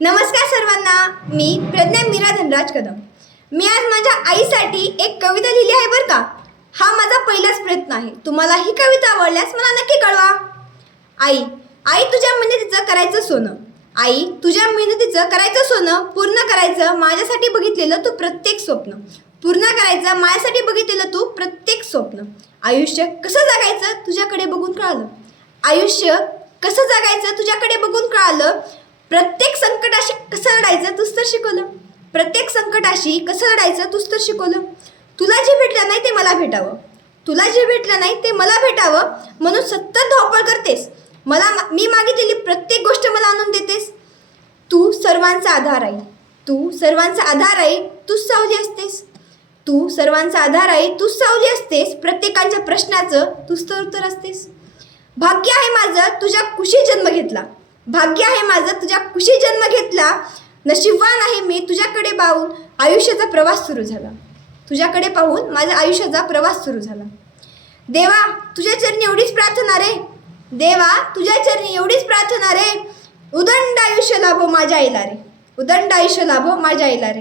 नमस्कार सर्वांना, मी प्रज्ञा मीरा धनराज कदम। मी आज माझ्या आईसाठी एक कविता लिहिली आहे बरं का। हा माझा पहिलाच प्रयत्न आहे। तुम्हाला ही कविता आवडल्यास मला नक्की कळवा। आई आई तुझ्या मेहनतीचं करायचं सोनं, आई तुझ्या मेहनतीचं करायचं सोनं, पूर्ण करायचं माझ्यासाठी बघितलेलं तू प्रत्येक स्वप्न, पूर्ण करायचं माझ्यासाठी बघितलेलं तू प्रत्येक स्वप्न। आयुष्य कसं जगायचं तुझ्याकडे बघून कळालं, आयुष्य कसं जगायचं तुझ्याकडे बघून कळालं। प्रत्येक संकटाशी कसं लढायचं तूच तर शिकवलं, प्रत्येक संकटाशी कसं लढायचं तूच तर शिकवलं। तुला जे भेटलं नाही ते मला भेटावं, तुला जे भेटलं नाही ते मला भेटावं, म्हणून सतत धावपळ करतेस। मी मागितलेली प्रत्येक गोष्ट मला आणून देतेस। तू सर्वांचा आधार आहे, तू सर्वांचा आधार आहे, तूच सावली असतेस, तू सर्वांचा आधार आहे, तूच सावली असतेस। प्रत्येकाच्या प्रश्नाचं तूच तर उत्तर असतेस। भाग्य आहे माझं तुझ्या कुशीत जन्म घेतला, भाग्य आहे माझं तुझ्या कुशीत जन्म घेतला। नशीबवान आहे मी तुझ्याकडे पाहून आयुष्याचा प्रवास सुरू झाला, तुझ्याकडे पाहून माझ्या आयुष्याचा प्रवास सुरू झाला। देवा तुझ्या चरणी एवढीच प्रार्थना रे, देवा तुझ्या चरणी एवढीच प्रार्थना रे, उदंड आयुष्य लाभो माझ्या आईला रे, उदंड आयुष्य लाभो माझ्या आईला रे।